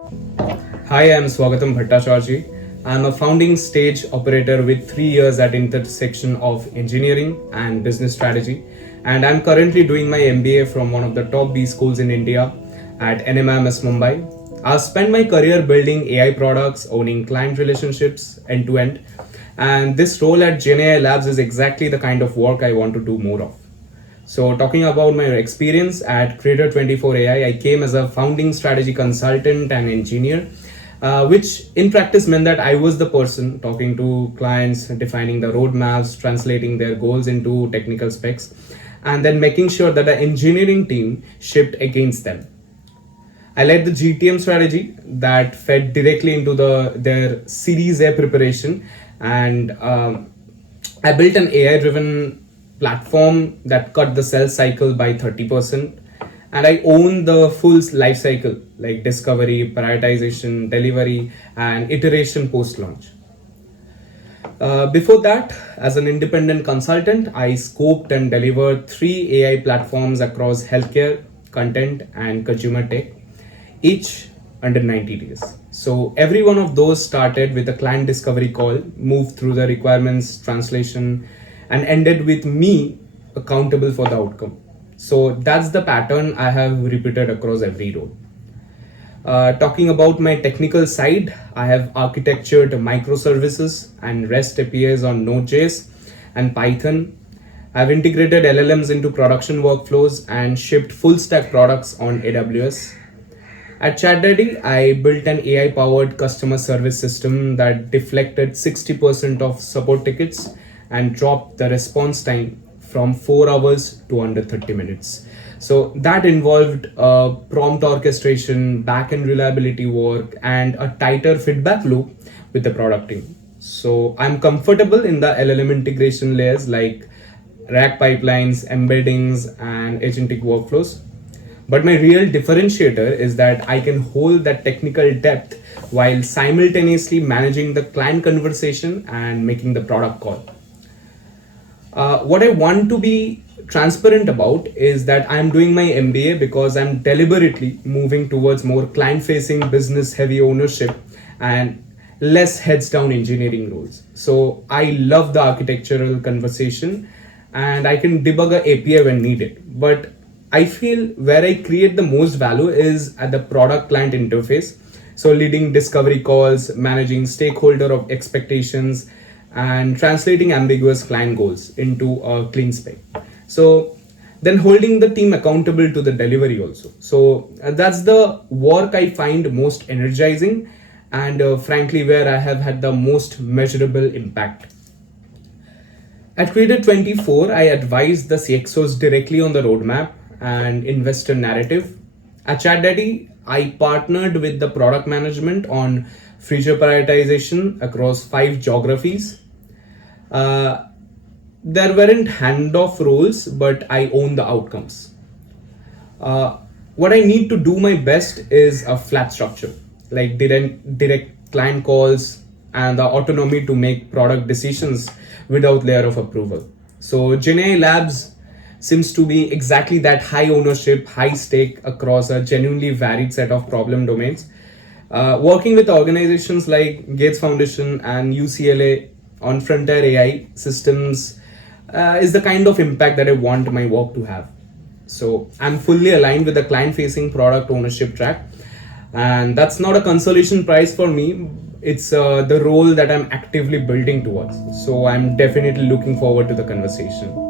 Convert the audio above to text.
Hi, I'm Swagatam Bhattacharjee. I'm a founding stage operator with 3 years at intersection of engineering and business strategy. And I'm currently doing my MBA from one of the top B schools in India at NMIMS Mumbai. I've spent my career building AI products, owning client relationships end to end. And this role at GenAI Labs is exactly the kind of work I want to do more of. So, talking about my experience at Creator 24 AI, I came as a founding strategy consultant and engineer, which in practice meant that I was the person talking to clients, defining the roadmaps, translating their goals into technical specs, and then making sure that the engineering team shipped against them. I led the GTM strategy that fed directly into their Series A preparation, and I built an AI-driven platform that cut the sales cycle by 30%, and I own the full life cycle like discovery, prioritization, delivery, and iteration post-launch. Before that, as an independent consultant, I scoped and delivered three AI platforms across healthcare, content, and consumer tech, each under 90 days. So every one of those started with a client discovery call, moved through the requirements, translation, and ended with me accountable for the outcome. So that's the pattern I have repeated across every role. Talking about my technical side, I have architectured microservices and REST APIs on Node.js and Python. I've integrated LLMs into production workflows and shipped full stack products on AWS. At ChatDaddy, I built an AI powered customer service system that deflected 60% of support tickets and dropped the response time from 4 hours to under 30 minutes. So that involved prompt orchestration, backend reliability work, and a tighter feedback loop with the product team. So I'm comfortable in the LLM integration layers like rack pipelines, embeddings, and agentic workflows. But my real differentiator is that I can hold that technical depth while simultaneously managing the client conversation and making the product call. What I want to be transparent about is that I'm doing my MBA because I'm deliberately moving towards more client facing, business heavy ownership and less heads down engineering roles. So I love the architectural conversation and I can debug a API when needed. But I feel where I create the most value is at the product client interface. So leading discovery calls, managing stakeholder of expectations, and translating ambiguous client goals into a clean spec. So then holding the team accountable to the delivery also. So that's the work I find most energizing and frankly where I have had the most measurable impact. At Creator 24, I advised the CXOs directly on the roadmap and investor narrative. At ChatDaddy, I partnered with the product management on feature prioritization across 5 geographies. Uh, there weren't handoff roles, but I own the outcomes. Uh, what I need to do my best is a flat structure, like direct client calls and the autonomy to make product decisions without layer of approval. So GenAI Labs seems to be exactly that high ownership, high stake across a genuinely varied set of problem domains. Working with organizations like Gates Foundation and UCLA on frontier AI systems is the kind of impact that I want my work to have. So I'm fully aligned with the client facing product ownership track. And that's not a consolation prize for me. It's the role that I'm actively building towards. So I'm definitely looking forward to the conversation.